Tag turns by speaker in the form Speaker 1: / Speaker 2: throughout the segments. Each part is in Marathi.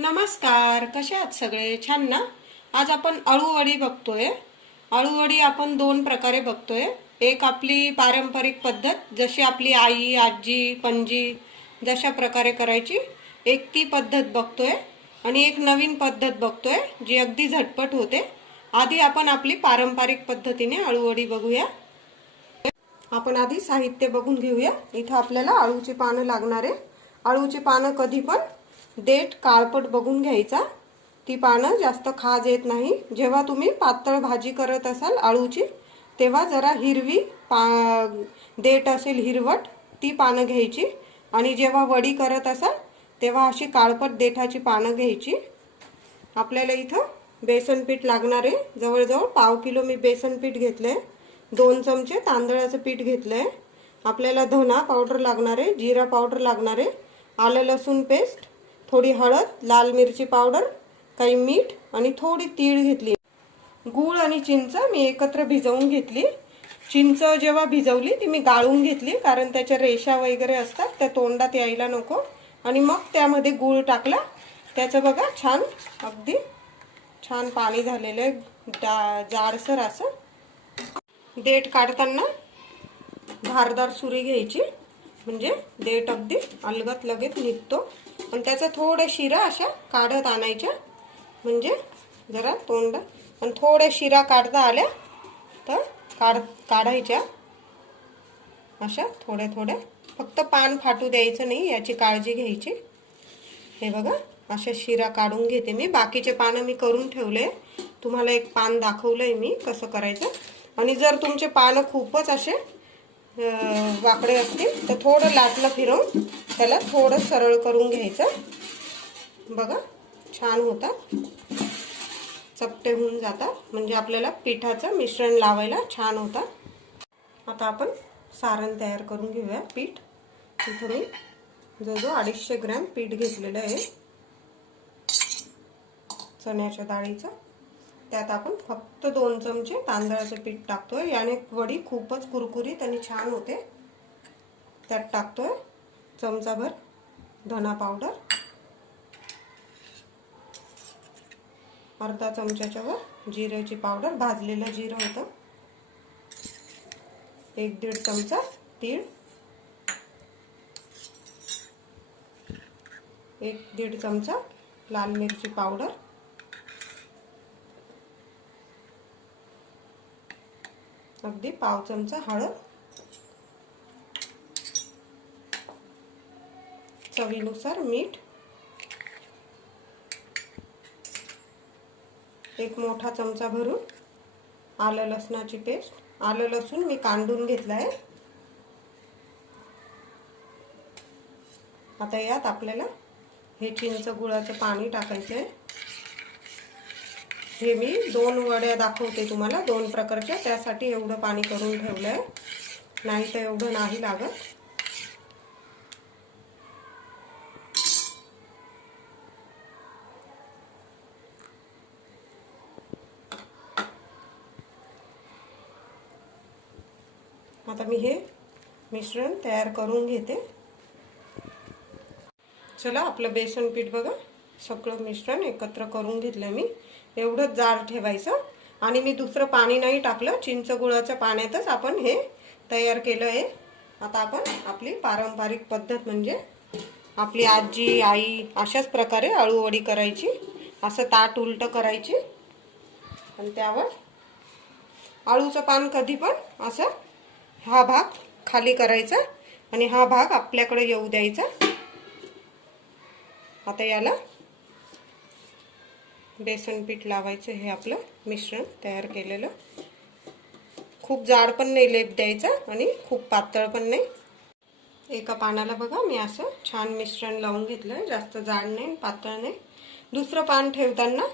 Speaker 1: नमस्कार कसे आहात सगळे छान ना आज आपण अळूवडी बघतोय अळूवडी आपण दोन प्रकारे बघतोय एक आपली पारंपरिक पद्धत जशी आपली आई आजी पणजी जशा प्रकारे करायची एक ती पद्धत बघतोय आणि एक नवीन पद्धत बघतोय जी अगदी झटपट होते आधी आपण आपली पारंपरिक पद्धतीने अळूवडी बघूया आपण आधी साहित्य बघून घेऊया इथं आपल्याला अळूची पानं लागणार आहे अळूची पानं कधी पण देठ काळपट बघून घ्यायचा ती पानं जास्त खाज येत नाही जेव्हा तुम्ही पातळ भाजी करत असाल आळूची तेव्हा जरा हिरवी पा देठ असेल हिरवट ती पानं घ्यायची आणि जेव्हा वडी करत असाल तेव्हा अशी काळपट देठाची पानं घ्यायची आपल्याला इथं बेसन पीठ लागणार आहे जवळजवळ पाव किलो मी बेसन पीठ घेतलं आहे दोन चमचे तांदळाचं पीठ घेतलं आहे आपल्याला धना पावडर लागणार आहे जिरा पावडर लागणार आहे आलं लसूण पेस्ट थोडी हळद लाल मिरची पावडर काही मीठ आणि थोडी तीळ घेतली गूळ आणि चिंच मी एकत्र भिजवून घेतली चिंच जेव्हा भिजवली ती मी गाळून घेतली कारण त्याच्या रेषा वगैरे असतात त्या तोंडात यायला नको आणि मग त्यामध्ये गूळ टाकला त्याचं बघा छान अगदी छान पाणी झालेलं आहे डा जाडसर असं देठ काढताना धारदार सुरी घ्यायची म्हणजे देठ अगदी अलगत लगेच निघतो पण त्याचा थोडं शिरा अशा काढत आणायच्या म्हणजे जरा तोंड आणि थोड्या शिरा काढता आल्या तर काढ काढायच्या अशा थोड्या थोड्या फक्त पान फाटू द्यायचं नाही याची काळजी घ्यायची हे बघा अशा शिरा काढून घेते मी बाकीचे पानं मी करून ठेवले तुम्हाला एक पान दाखवलं आहे मी कसं करायचं आणि जर तुमचे पानं खूपच असे वाकडे असतील तर थोडं लाटलं फिरवून त्याला थोडं सरळ करून घ्यायचं बघा छान होतात चपटे होऊन जातात म्हणजे आपल्याला पिठाचं मिश्रण लावायला छान होतात आता आपण सारण तयार करून घेऊया पीठ इथं मी जो अडीचशे ग्रॅम पीठ घेतलेलं आहे चण्याच्या डाळीचं त्यात आपण फक्त दोन चमचे तांदळाचं पीठ टाकतोय याने वडी खूपच कुरकुरीत आणि छान होते त्यात टाकतोय चमचाभर धना पावडर अर्धा चमच्याच्या वर जिऱ्याची पावडर भाजलेलं जिरं होतं एक दीड चमचा तीळ एक दीड चमचा लाल मिरची पावडर अगदी पाव चमचा हळद चवीनुसार मीठ एक मोठा चमचा भरून आलं लसणाची पेस्ट आलं लसूण मी कांडून घेतलं आहे आता यात आपल्याला हे चिंच गुळाचं पाणी टाकायचं आहे हे मी दोन वड्या दाखवते तुम्हाला दोन प्रकारच्या त्यासाठी एवढं पाणी करून ठेवलं आहे नाही तर एवढं नाही लागत आता मी हे मिश्रण तयार करून घेते चला आपलं बेसन पीठ बघा सगळं मिश्रण एकत्र करून घेतलं मी एवढं जाड ठेवायचं आणि मी दुसरं पाणी नाही टाकलं चिंच गुळाच्या पाण्यातच आपण हे तयार केलं आहे आता आपण आपली पारंपरिक पद्धत म्हणजे आपली आजी आई अशाच प्रकारे अळूवडी करायची असं ताट उलटं करायची आणि त्यावर आळूचं पान कधी पण असं हा भाग खाली करायचा आणि हा भाग आपल्याकडे येऊ द्यायचा आता याला बेसन पीठ लावायचं हे आपलं मिश्रण तयार केलेलं खूप जाड पण नाही लेप द्यायचा आणि खूप पातळ पण नाही एका पानाला बघा मी असं छान मिश्रण लावून घेतलं जास्त जाड नाही पातळ नाही दुसरं पान ठेवताना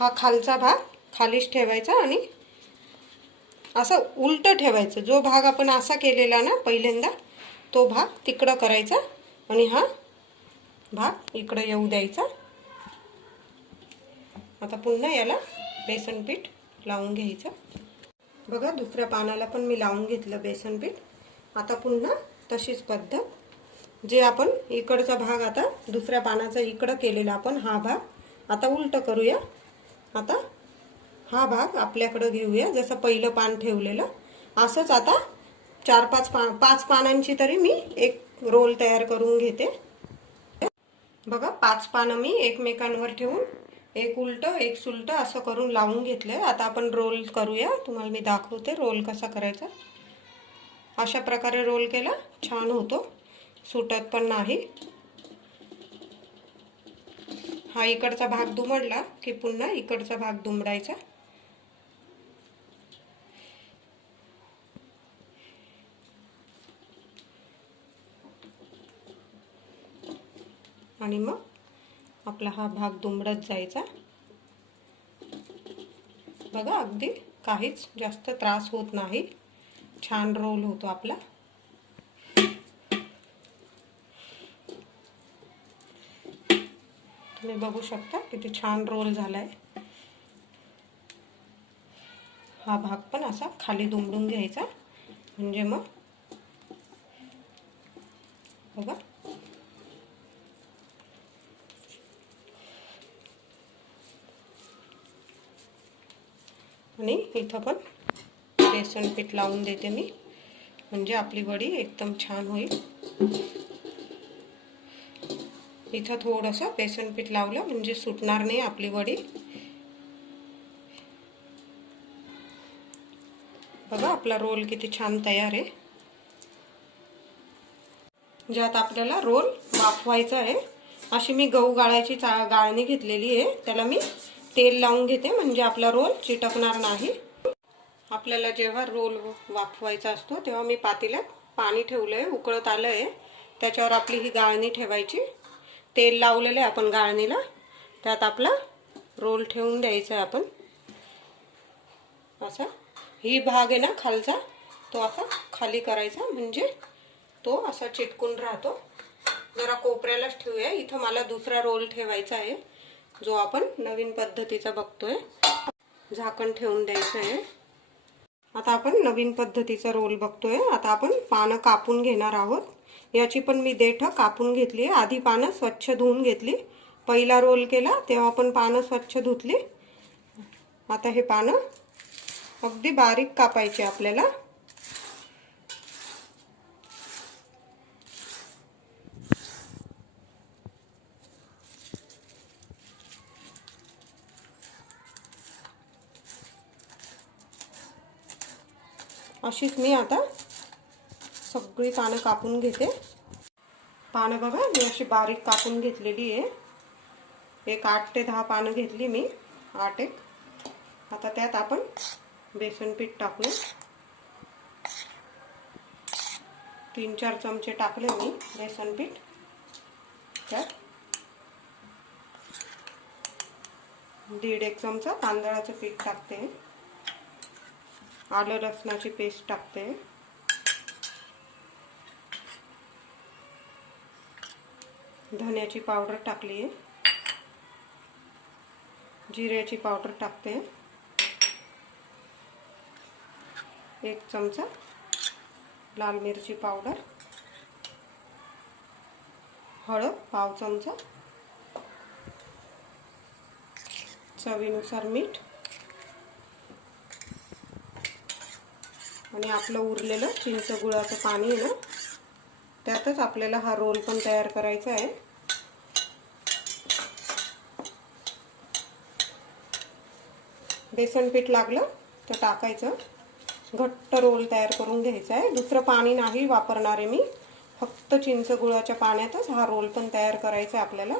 Speaker 1: हा खालचा भाग खालीच ठेवायचा आणि असं उलट ठेवायचं जो भाग आपण असा केलेला ना पहिल्यांदा तो भाग तिकडं करायचा आणि हा भाग इकडं येऊ द्यायचा आता पुन्हा याला बेसन पीठ लावून घ्यायचं बघा दुसऱ्या पानाला पण मी लावून घेतलं बेसन पीठ आता पुन्हा तशीच पद्धत जे आपण इकडचा भाग आता दुसऱ्या पानाचा इकडं केलेला आपण हा भाग आता उलट करूया आता हा भाग आपल्याकडं घेऊया जसं पहिलं पान ठेवलेलं असंच आता चार पाच पान पाच पानांची तरी मी एक रोल तयार करून घेते बघा पाच पानं मी एकमेकांवर ठेवून एक उलट एक सुलट असं करून लावून घेतलं आता आपण रोल करूया तुम्हाला मी दाखवते रोल कसा करायचा अशा प्रकारे रोल केला छान होतो सुटत पण नाही हा इकडचा भाग दुमडला की पुन्हा इकडचा भाग दुमडायचा आणि मग आपला हा भाग दुमडत जायचा बघा अगदी काहीच जास्त त्रास होत नाही छान रोल होतो आपला तुम्ही बघू शकता किती छान रोल झालाय हा भाग पण असा खाली दुमडून घ्यायचा म्हणजे मग बघा आणि इथं पण बेसन पीठ लावून देते मी म्हणजे आपली वडी एकदम छान होईल इथं थोडंसं बेसन पीठ लावलं म्हणजे सुटणार नाही आपली वडी बघा आपला रोल किती छान तयार आहे ज्यात आपल्याला रोल वाफवायचा आहे अशी मी गहू गाळायची चा गाळणी घेतलेली आहे त्याला मी तेल लावून घेते म्हणजे आपला रोल चिटकणार नाही आपल्याला जेव्हा रोल वाफवायचा असतो तेव्हा मी पातेल्यात पाणी ठेवलं आहे उकळत आलं आहे त्याच्यावर आपली ही गाळणी ठेवायची तेल लावलेलं आहे आपण गाळणीला त्यात आपला रोल ठेवून द्यायचा आहे आपण असा ही भाग आहे ना खालचा तो असा खाली करायचा म्हणजे तो असा चिटकून राहतो जरा कोपऱ्यालाच ठेवूया इथं मला दुसरा रोल ठेवायचा आहे जो आपण नवीन पद्धतीचा बघतोय झाकण ठेवून द्यायचं आहे आता आपण नवीन पद्धतीचा रोल बघतोय आता आपण पानं कापून घेणार आहोत याची पण मी देठ कापून घेतली आधी पानं स्वच्छ धुवून घेतली पहिला रोल केला तेव्हा आपण पानं स्वच्छ धुतली आता हे पानं अगदी बारीक कापायचे आपल्याला अशीच मी आता सगळी पानं कापून घेते पानं बघा मी अशी बारीक कापून घेतलेली आहे एक आठ ते दहा पानं घेतली मी आठ एक आता त्यात आपण बेसन पीठ टाकू तीन चार चमचे टाकले मी बेसन पीठ त्यात दीड एक चमचा तांदळाचं पीठ टाकते आलं लसणाची पेस्ट टाकते धन्याची पावडर टाकली आहे जिऱ्याची पावडर टाकते एक चमचा लाल मिरची पावडर हळद पाव चमचा चवीनुसार मीठ आणि आपलं उरलेलं चिंच गुळाचं पाणी आहे ना त्यातच आपल्याला हा रोल पण तयार करायचा आहे बेसन पीठ लागलं तर टाकायचं घट्ट रोल तयार करून घ्यायचा आहे दुसरं पाणी नाही वापरणार आहे मी फक्त चिंच गुळाच्या पाण्यातच हा रोल पण तयार करायचा आहे आपल्याला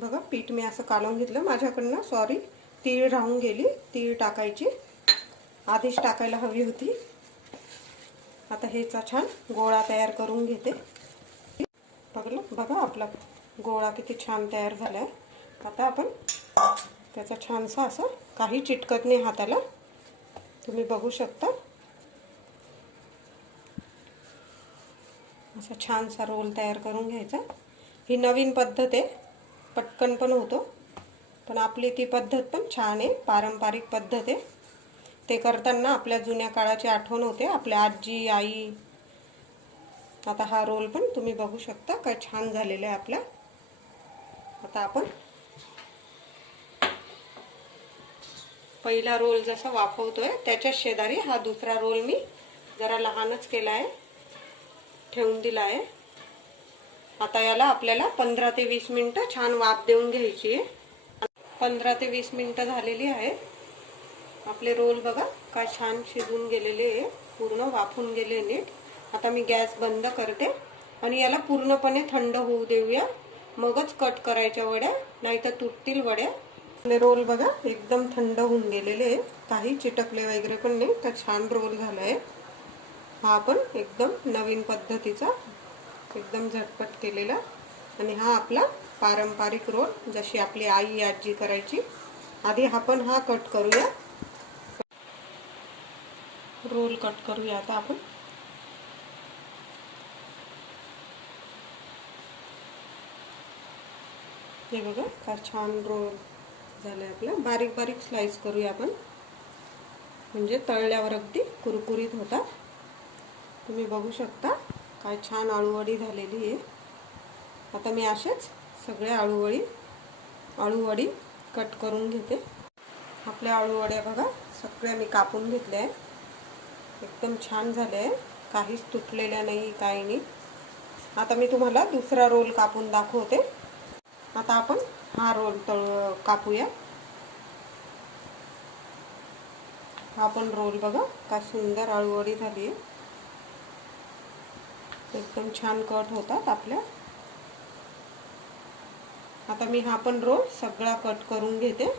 Speaker 1: बघा पीठ मी असं काढून घेतलं माझ्याकडनं सॉरी तीळ राहून गेली तीळ टाकायची आधीच टाकायला हवी होती आता ह्याचा छान गोळा तयार करून घेते बघलं बघा आपला गोळा किती छान तयार झाला आहे आता आपण त्याचा छानसा असं काही चिटकत नाही हाताला तुम्ही बघू शकता असा छानसा रोल तयार करून घ्यायचा ही नवीन पद्धत आहे पटकन पण होतो पण आपली ती पद्धत पण छान आहे पारंपरिक पद्धत आहे ते करताना आपल्या जुन्या काळाची आठवण होते आपल्या आजी आई आता हा रोल पण तुम्ही बघू शकता काय छान झालेला आहे आपला आता आपण पहिला रोल जसा वाफवतोय त्याच्याच शेजारी हा दुसरा रोल मी जरा लहानच केला आहे ठेवून दिला आहे आता याला आपल्याला पंधरा ते वीस मिनटं छान वाफ देऊन घ्यायची आहे पंधरा ते वीस मिनटं झालेली आहेत आपले रोल बघा काय छान शिजून गेलेले आहे पूर्ण वाफून गेले नीट आता मी गॅस बंद करते आणि याला पूर्णपणे थंड होऊ देऊया मगच कट करायच्या वड्या नाहीतर तुटतील वड्या आपले रोल बघा एकदम थंड होऊन गेलेले आहे काही चिटकले वगैरे पण नाही तर छान रोल झाला आहे हा आपण एकदम नवीन पद्धतीचा एकदम झटपट केलेला आणि हा आपला पारंपरिक रोल जशी आपली आई आजी करायची आधी आपण हा कट करूया रोल कट करूया आता आपण हे बघा का छान रोल झाले आपला बारीक बारीक स्लाइस करूया आपण म्हणजे तळल्यावर अगदी कुरकुरीत होतात तुम्ही बघू शकता काय छान आळूवडी झालेली आहे आता मी असेच सगळ्या आळूवडी आळूवडी कट करून घेते आपल्या आळूवड्या बघा सगळ्या मी कापून घेतल्या आहेत एकदम छान झाले आहे काहीच तुटलेल्या नाही काही नाही आता मी तुम्हाला दुसरा रोल कापून दाखवते आता आपण हा रोल तळ कापूया हा पण रोल बघा का सुंदर अळूवडी झाली आहे एकदम छान कट होतात आपल्या आता मी हा पण रोल सगळा कट करून घेते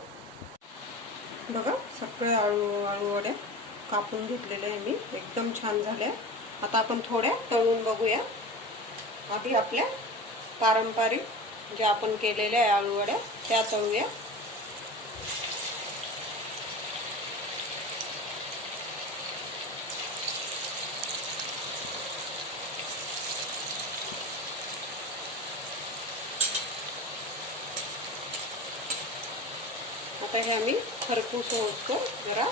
Speaker 1: बघा सगळ्या आळू आळूवड्या कापून घेतलेले आहे मी एकदम छान झाले आता आपण थोड्या तळून बघूया आधी आपल्या पारंपरिक ज्या आपण केलेल्या आहे आळूवड्या त्या तळूया आता हे आम्ही खरपूस होतो जरा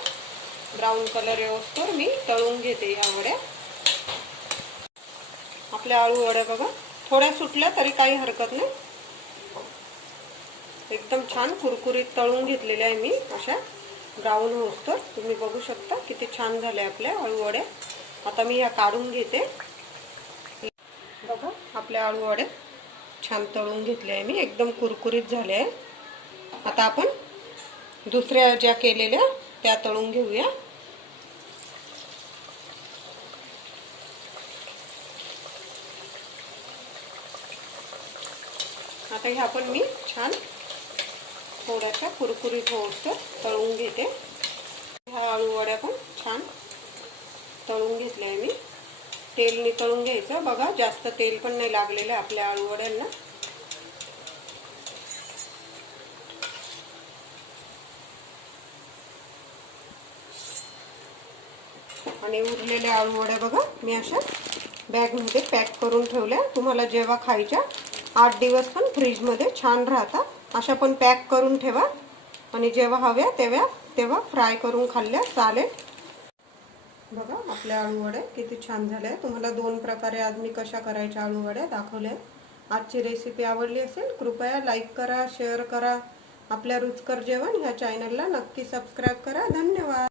Speaker 1: ब्राऊन कलर व्यवस्थित मी तळून घेते या वड्या आपल्या आळू वड्या बघा थोड्या सुटल्या तरी काही हरकत नाही एकदम छान कुरकुरीत तळून घेतलेल्या आहे मी अशा ब्राऊन होस्तर तुम्ही बघू शकता किती छान झाले आपल्या वडे आता मी ह्या काढून घेते बघा आपल्या वड्या छान तळून घेतले आहे मी एकदम कुरकुरीत झाले आहे आता आपण दुसऱ्या ज्या केलेल्या त्या तळून घेऊया आता ह्या पण मी छान थोड्याशा कुरकुरीत होत तळून घेते ह्या आळूवड्या पण छान तळून घेतल्या मी तेल निकळून घ्यायचं बघा जास्त तेल पण नाही लागलेलं आपल्या आळूवड्यांना आणि उरलेल्या आळूवड्या बघा मी अशा बॅगमध्ये पॅक करून ठेवल्या तुम्हाला जेव्हा खायच्या आठ दिवस पण फ्रीजमध्ये छान राहतात अशा पण पॅक करून ठेवा आणि जेव्हा हव्या तेव्हा तेव्हा फ्राय करून खाल्ल्या चालेल बघा आपल्या वडे किती छान झाले तुम्हाला दोन प्रकारे आज मी कशा करायच्या आळूवड्या दाखवल्या आजची रेसिपी आवडली असेल कृपया लाईक करा शेअर करा आपल्या रुचकर जेवण ह्या चॅनलला नक्की सबस्क्राईब करा धन्यवाद